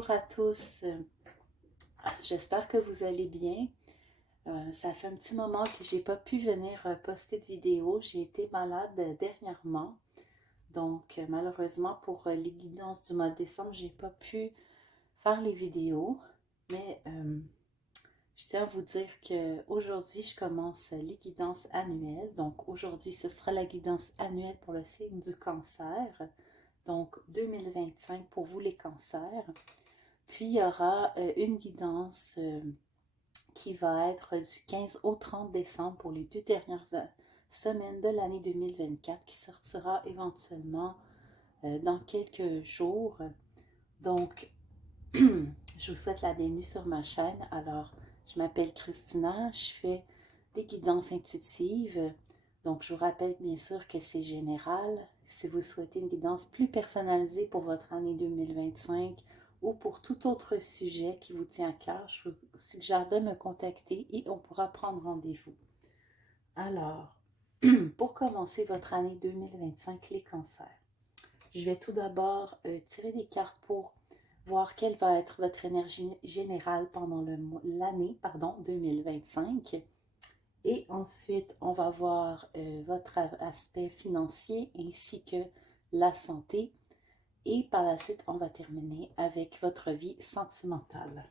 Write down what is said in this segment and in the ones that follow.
Bonjour à tous, j'espère que vous allez bien. Ça fait un petit moment que j'ai pas pu venir poster de vidéo. J'ai été malade dernièrement. Donc malheureusement pour les guidances du mois de décembre, j'ai pas pu faire les vidéos. Mais je tiens à vous dire que aujourd'hui je commence les guidances annuelles. Donc aujourd'hui, ce sera la guidance annuelle pour le signe du cancer. Donc 2025 pour vous les cancers. Puis, il y aura une guidance qui va être du 15 au 30 décembre pour les 2 dernières semaines de l'année 2024 qui sortira éventuellement dans quelques jours. Donc, je vous souhaite la bienvenue sur ma chaîne. Alors, je m'appelle Christina, je fais des guidances intuitives. Donc, je vous rappelle bien sûr que c'est général. Si vous souhaitez une guidance plus personnalisée pour votre année 2025 ou pour tout autre sujet qui vous tient à cœur, je vous suggère de me contacter et on pourra prendre rendez-vous. Alors, pour commencer votre année 2025, les cancers, je vais tout d'abord tirer des cartes pour voir quelle va être votre énergie générale pendant l'année 2025. Et ensuite, on va voir votre aspect financier ainsi que la santé. Et par la suite, on va terminer avec votre vie sentimentale.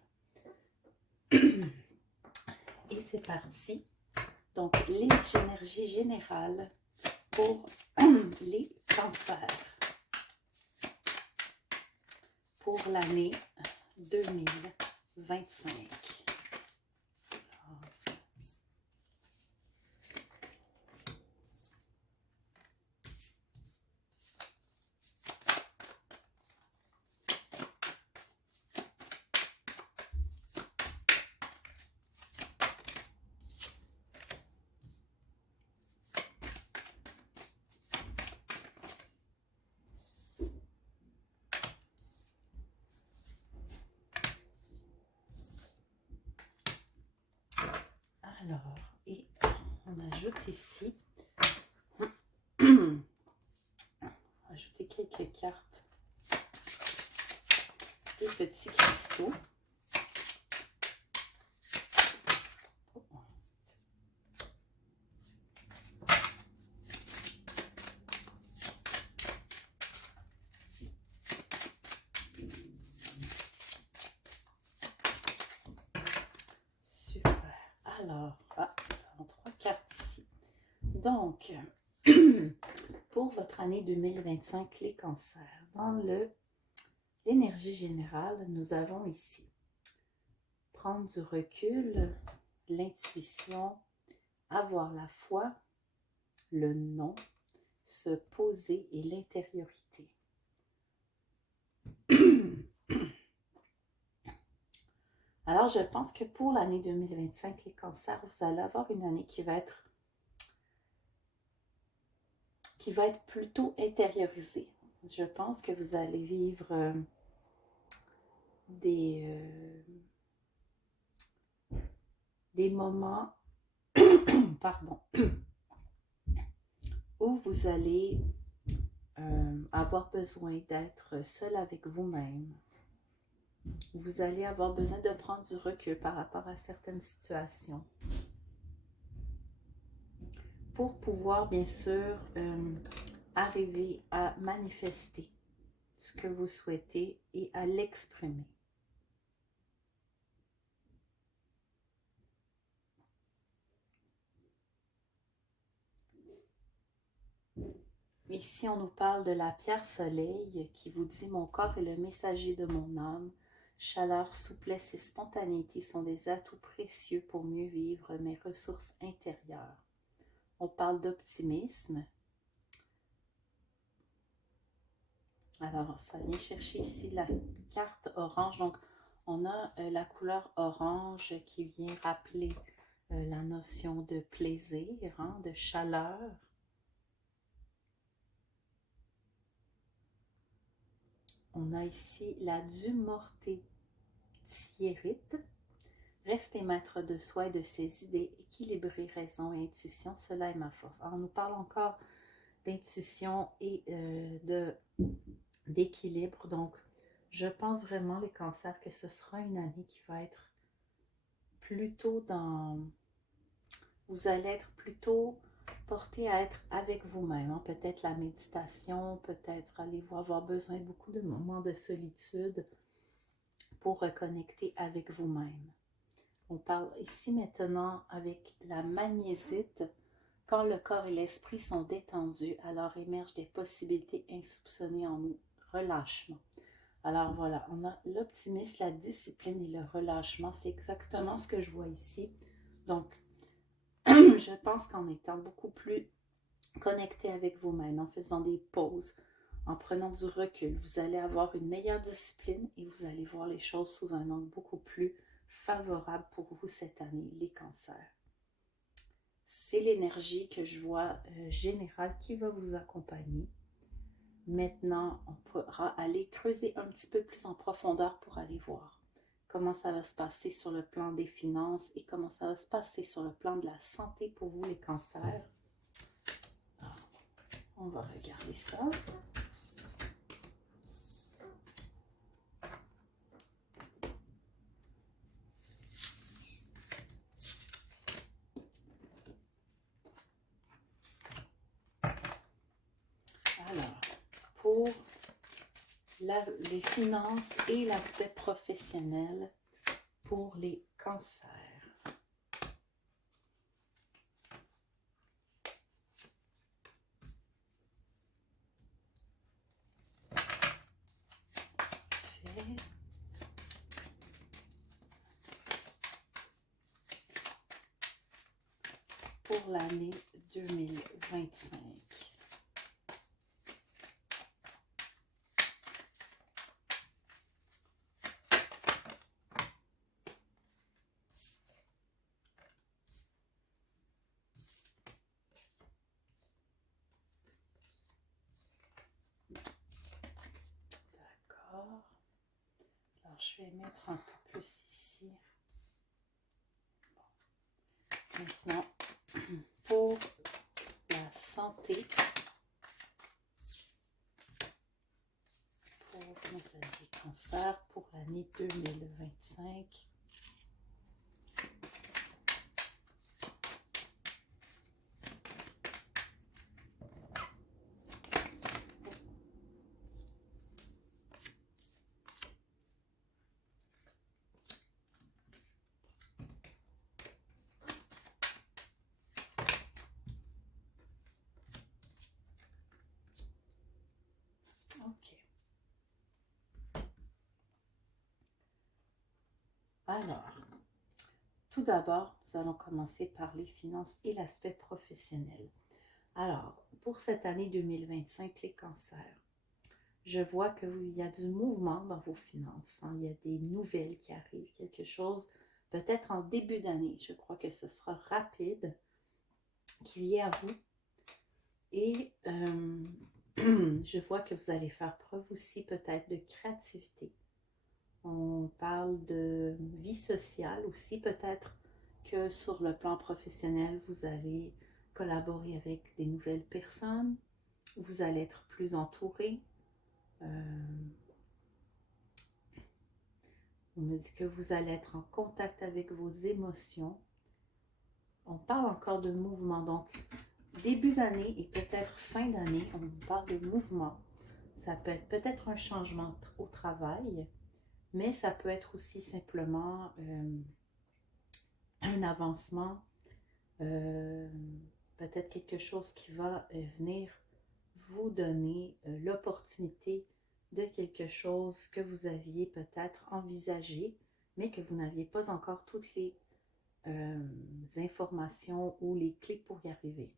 Et c'est parti. Donc, les énergies générales pour les cancers pour l'année 2025. Alors, et on ajoute ici, ajouter quelques cartes, des petits cristaux. Super. Alors, nous avons 3 cartes ici. Donc, pour votre année 2025, les cancers, dans l'énergie générale, nous avons ici prendre du recul, l'intuition, avoir la foi, le non, se poser et l'intériorité. Alors, je pense que pour l'année 2025, les cancers, vous allez avoir une année qui va être plutôt intériorisée. Je pense que vous allez vivre des moments pardon, où vous allez avoir besoin d'être seul avec vous-même. Vous allez avoir besoin de prendre du recul par rapport à certaines situations pour pouvoir, bien sûr, arriver à manifester ce que vous souhaitez et à l'exprimer. Ici, on nous parle de la pierre soleil qui vous dit « Mon corps est le messager de mon âme. Chaleur, souplesse et spontanéité sont des atouts précieux pour mieux vivre mes ressources intérieures. » On parle d'optimisme. Alors, ça vient chercher ici la carte orange. Donc, on a la couleur orange qui vient rappeler la notion de plaisir, de chaleur. On a ici la dumortierite. Restez maître de soi et de ses idées, équilibrez raison et intuition, cela est ma force. Alors, on nous parle encore d'intuition et d'équilibre. Donc, Je pense vraiment, les cancers, que ce sera une année qui va être plutôt dans... Vous allez être plutôt porté à être avec vous-même, hein. Peut-être la méditation, peut-être allez-vous avoir besoin de beaucoup de moments de solitude pour reconnecter avec vous-même. On parle ici maintenant avec la magnésite. Quand le corps et l'esprit sont détendus, alors émergent des possibilités insoupçonnées en nous. Relâchement. Alors voilà, on a l'optimisme, la discipline et le relâchement. C'est exactement ce que je vois ici. Donc, je pense qu'en étant beaucoup plus connecté avec vous-même, en faisant des pauses, en prenant du recul, vous allez avoir une meilleure discipline et vous allez voir les choses sous un angle beaucoup plus favorable pour vous cette année, les cancers. C'est l'énergie que je vois générale qui va vous accompagner. Maintenant, on pourra aller creuser un petit peu plus en profondeur pour aller voir comment ça va se passer sur le plan des finances et comment ça va se passer sur le plan de la santé pour vous, les cancers. Alors, on va regarder ça. Alors, pour les finances et l'aspect professionnel pour les cancers. Pour l'année 2025. D'accord. Alors, je vais mettre un peu plus ici. Bon. Maintenant, pour la santé, pour les cancers pour l'année 2025. Alors, tout d'abord, nous allons commencer par les finances et l'aspect professionnel. Alors, pour cette année 2025, les cancers, je vois qu'il y a du mouvement dans vos finances, hein. Il y a des nouvelles qui arrivent, quelque chose, peut-être en début d'année. Je crois que ce sera rapide, qui vient à vous. Et je vois que vous allez faire preuve aussi peut-être de créativité. On parle de vie sociale aussi, peut-être que sur le plan professionnel, vous allez collaborer avec des nouvelles personnes, vous allez être plus entouré. On me dit que vous allez être en contact avec vos émotions. On parle encore de mouvement, donc début d'année et peut-être fin d'année, on parle de mouvement. Ça peut être peut-être un changement au travail, mais ça peut être aussi simplement un avancement, peut-être quelque chose qui va venir vous donner l'opportunité de quelque chose que vous aviez peut-être envisagé, mais que vous n'aviez pas encore toutes les informations ou les clés pour y arriver.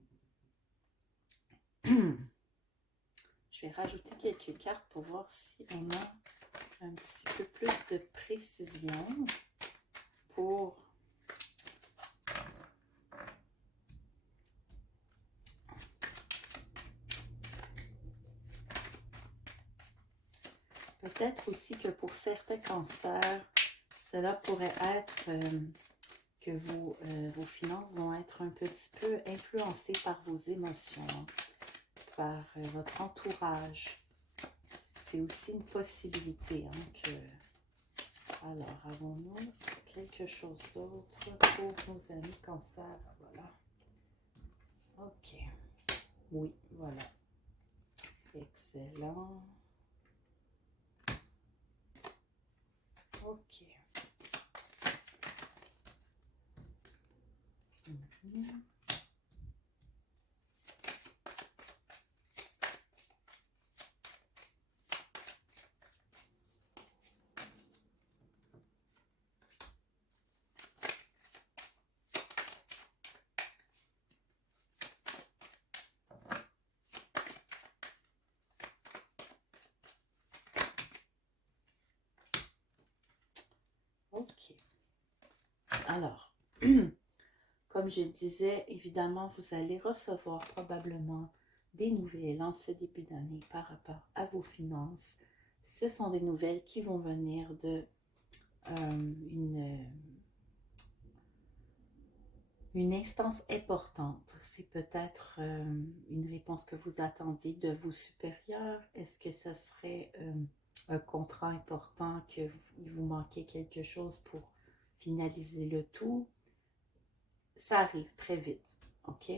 Je vais rajouter quelques cartes pour voir si on a un petit peu plus de précision pour peut-être aussi que pour certains cancers, cela pourrait être que vos finances vont être un petit peu influencées par vos émotions, par votre entourage. c'est aussi une possibilité. Hein, que... Alors, avons-nous quelque chose d'autre pour nos amis Cancer? Voilà. OK. Oui, voilà. Excellent. OK. Mhm. OK. Alors, comme je disais, évidemment, vous allez recevoir probablement des nouvelles en ce début d'année par rapport à vos finances. Ce sont des nouvelles qui vont venir de une instance importante. C'est peut-être une réponse que vous attendiez de vos supérieurs. Est-ce que ce serait un contrat important, qu'il vous manquait quelque chose pour finaliser le tout? Ça arrive très vite, OK?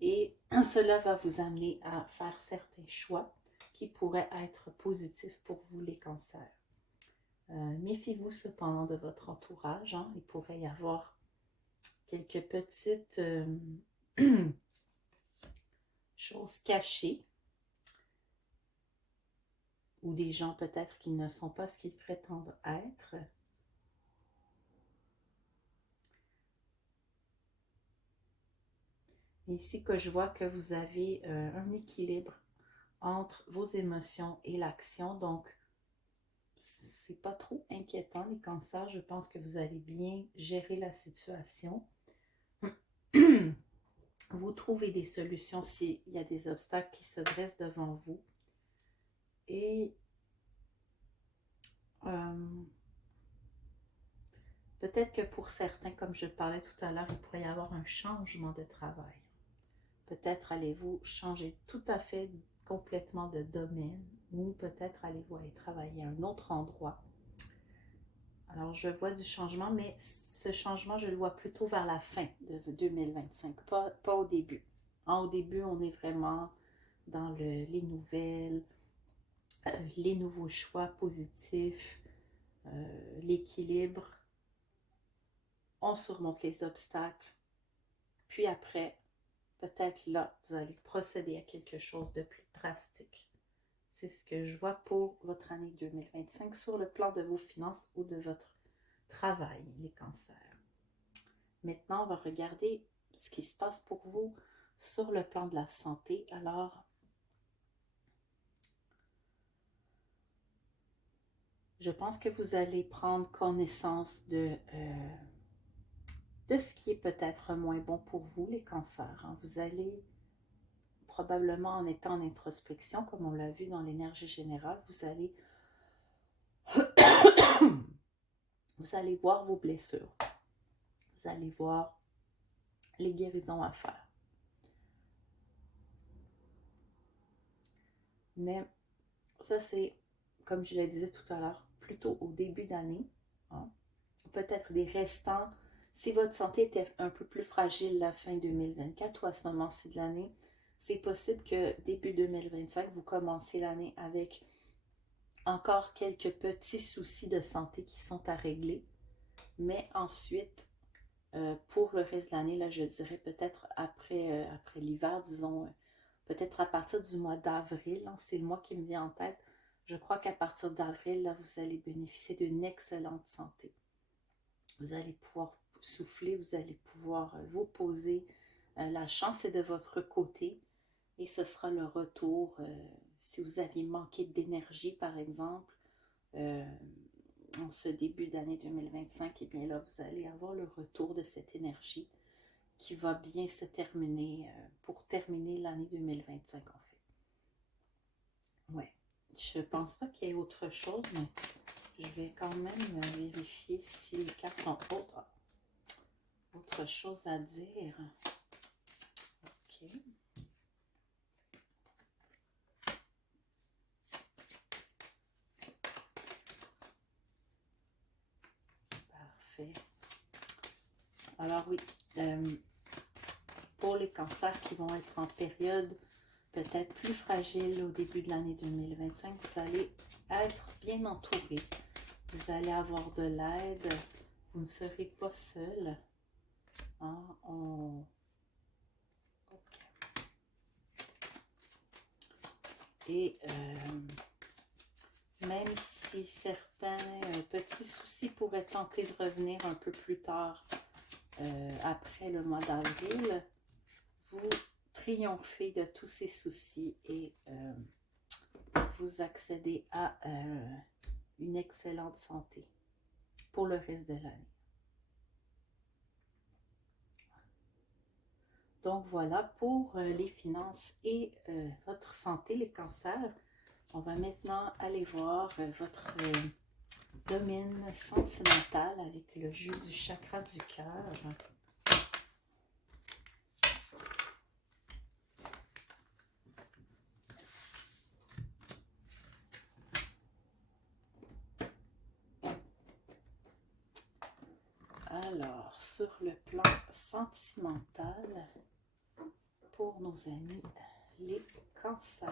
Et cela va vous amener à faire certains choix qui pourraient être positifs pour vous, les cancers. Méfiez-vous cependant de votre entourage. Hein? Il pourrait y avoir quelques petites choses cachées ou des gens peut-être qui ne sont pas ce qu'ils prétendent être. Ici que je vois que vous avez un équilibre entre vos émotions et l'action, donc c'est pas trop inquiétant les cancers. Je pense que vous allez bien gérer la situation. Vous trouvez des solutions s'il y a des obstacles qui se dressent devant vous. Et peut-être que pour certains, comme je parlais tout à l'heure, il pourrait y avoir un changement de travail. Peut-être allez-vous changer tout à fait complètement de domaine ou peut-être allez-vous aller travailler à un autre endroit. Alors, je vois du changement, mais ce changement, je le vois plutôt vers la fin de 2025, pas au début. Au début, on est vraiment dans les nouvelles, les nouveaux choix positifs, l'équilibre. On surmonte les obstacles. Puis après, peut-être là, vous allez procéder à quelque chose de plus drastique. C'est ce que je vois pour votre année 2025 sur le plan de vos finances ou de votre travail, les cancers. Maintenant, on va regarder ce qui se passe pour vous sur le plan de la santé. Alors, je pense que vous allez prendre connaissance de ce qui est peut-être moins bon pour vous, les cancers. Hein. Vous allez probablement, en étant en introspection, comme on l'a vu dans l'énergie générale, vous allez voir vos blessures. Vous allez voir les guérisons à faire. Mais ça, c'est, comme je le disais tout à l'heure, plutôt au début d'année. Hein. Peut-être des restants. Si votre santé était un peu plus fragile la fin 2024 ou à ce moment-ci de l'année, c'est possible que début 2025, vous commenciez l'année avec encore quelques petits soucis de santé qui sont à régler. Mais ensuite, pour le reste de l'année, là, je dirais peut-être après l'hiver, disons, peut-être à partir du mois d'avril, hein, c'est le mois qui me vient en tête. Je crois qu'à partir d'avril, là, vous allez bénéficier d'une excellente santé. Vous allez pouvoir souffler, vous allez pouvoir vous poser. La chance est de votre côté et ce sera le retour. Si vous aviez manqué d'énergie, par exemple, en ce début d'année 2025, et bien là, vous allez avoir le retour de cette énergie qui va bien se terminer pour terminer l'année 2025, en fait. Ouais. Je pense pas qu'il y ait autre chose, mais je vais quand même vérifier si les cartes ont autre chose à dire. OK. Alors oui, pour les cancers qui vont être en période peut-être plus fragile au début de l'année 2025, vous allez être bien entouré. Vous allez avoir de l'aide. Vous ne serez pas seul. Hein, Et même si certains petits soucis pourraient tenter de revenir un peu plus tard, après le mois d'avril, vous triomphez de tous ces soucis et vous accédez à une excellente santé pour le reste de l'année. Donc voilà pour les finances et votre santé, les cancers. On va maintenant aller voir votre domaine sentimental avec le jeu du chakra du cœur. Alors, sur le plan sentimental, pour nos amis les cancers.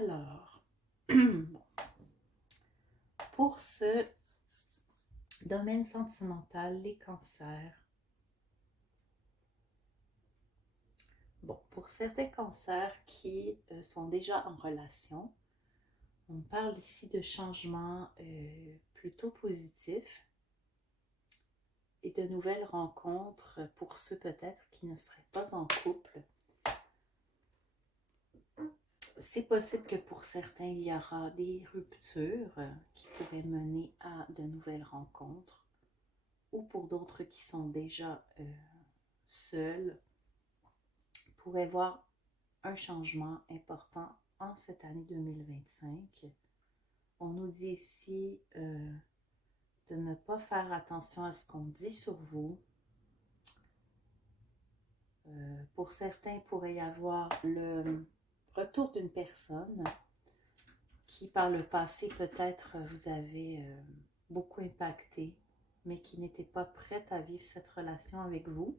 Alors, pour ce domaine sentimental, les cancers, bon, pour certains cancers qui sont déjà en relation, on parle ici de changements plutôt positifs et de nouvelles rencontres pour ceux peut-être qui ne seraient pas en couple. C'est possible que pour certains, il y aura des ruptures qui pourraient mener à de nouvelles rencontres, ou pour d'autres qui sont déjà seuls, pourraient voir un changement important en cette année 2025. On nous dit ici de ne pas faire attention à ce qu'on dit sur vous. Pour certains, il pourrait y avoir le retour d'une personne qui par le passé peut-être vous avez beaucoup impacté, mais qui n'était pas prête à vivre cette relation avec vous.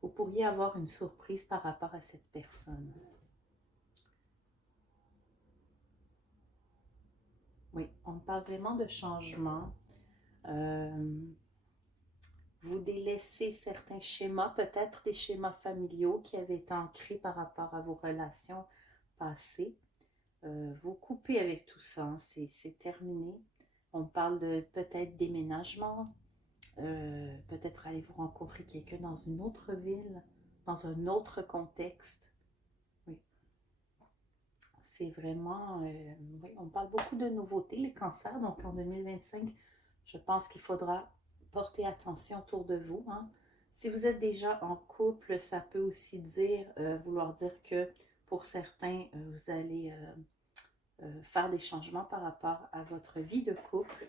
Vous pourriez avoir une surprise par rapport à cette personne. Oui, on parle vraiment de changement. Vous délaissez certains schémas, peut-être des schémas familiaux qui avaient été ancrés par rapport à vos relations passées. Vous coupez avec tout ça, hein, c'est terminé. On parle de peut-être déménagement, peut-être aller vous rencontrer quelqu'un dans une autre ville, dans un autre contexte. Oui. c'est vraiment, oui, on parle beaucoup de nouveautés, les cancers. Donc en 2025, je pense qu'il faudra porter attention autour de vous, hein. Si vous êtes déjà en couple, ça peut aussi vouloir dire que pour certains, vous allez faire des changements par rapport à votre vie de couple,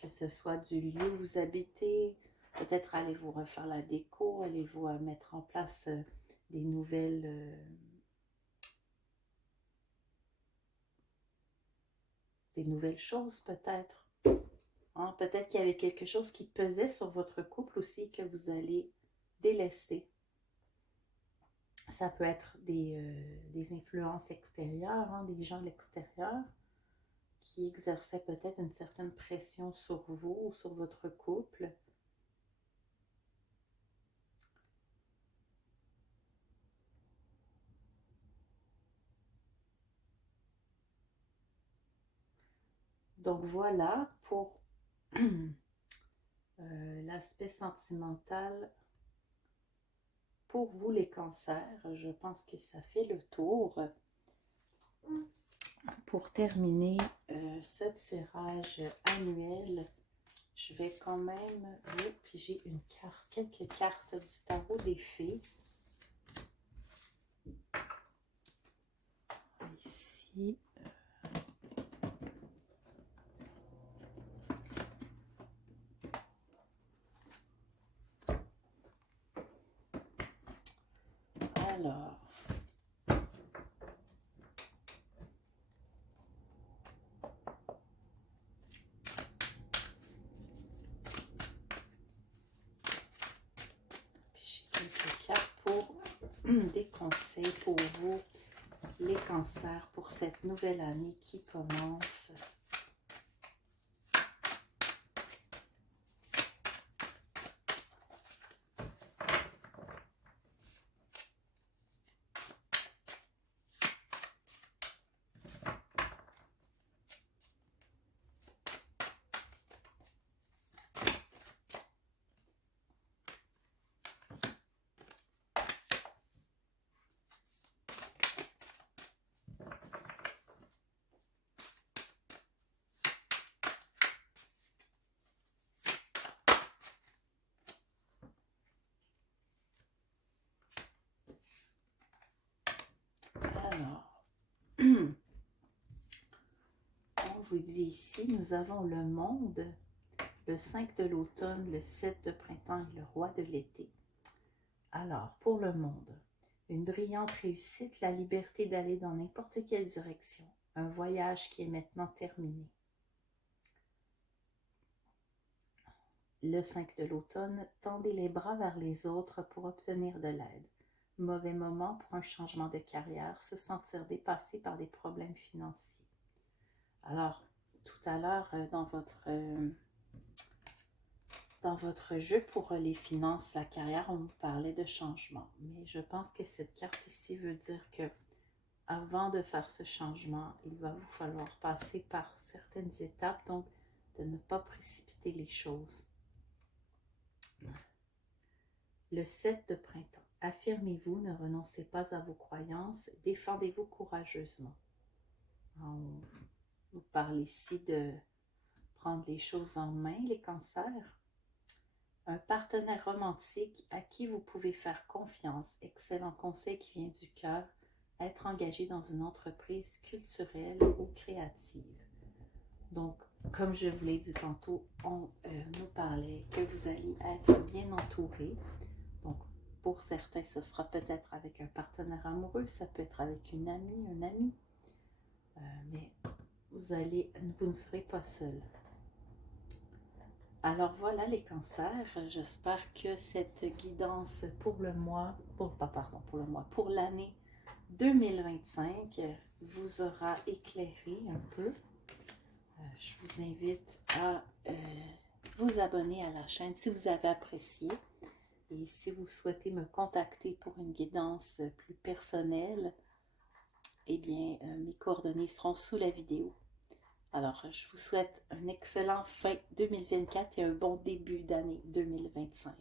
que ce soit du lieu où vous habitez, peut-être allez-vous refaire la déco, allez-vous mettre en place des nouvelles choses peut-être. Hein? Peut-être qu'il y avait quelque chose qui pesait sur votre couple aussi que vous allez délaisser. Ça peut être des influences extérieures, hein, des gens de l'extérieur qui exerçaient peut-être une certaine pression sur vous ou sur votre couple. Donc voilà pour l'aspect sentimental pour vous les cancers. Je pense que ça fait le tour. Pour terminer ce tirage annuel, je vais quand même piger quelques cartes du tarot des fées. Ici. Alors. J'ai quelques cartes pour des conseils pour vous, les cancers, pour cette nouvelle année qui commence. Alors, on vous dit ici, nous avons le monde, le 5 de l'automne, le 7 de printemps et le roi de l'été. Alors, pour le monde, une brillante réussite, la liberté d'aller dans n'importe quelle direction, un voyage qui est maintenant terminé. Le 5 de l'automne, tendez les bras vers les autres pour obtenir de l'aide. Mauvais moment pour un changement de carrière, se sentir dépassé par des problèmes financiers. Alors, tout à l'heure, dans votre jeu pour les finances, la carrière, on vous parlait de changement. Mais je pense que cette carte ici veut dire que avant de faire ce changement, il va vous falloir passer par certaines étapes, donc de ne pas précipiter les choses. Le 7 de printemps. Affirmez-vous, ne renoncez pas à vos croyances, défendez-vous courageusement. On vous parle ici de prendre les choses en main, les cancers. Un partenaire romantique à qui vous pouvez faire confiance, excellent conseil qui vient du cœur, être engagé dans une entreprise culturelle ou créative. Donc, comme je vous l'ai dit tantôt, on nous parlait que vous allez être bien entouré. Donc, pour certains, ce sera peut-être avec un partenaire amoureux, ça peut être avec une amie, un ami, mais vous ne serez pas seul. Alors voilà les cancers, j'espère que cette guidance pour l'année 2025 vous aura éclairé un peu. Je vous invite à vous abonner à la chaîne si vous avez apprécié. Et si vous souhaitez me contacter pour une guidance plus personnelle, eh bien, mes coordonnées seront sous la vidéo. Alors, je vous souhaite un excellent fin 2024 et un bon début d'année 2025.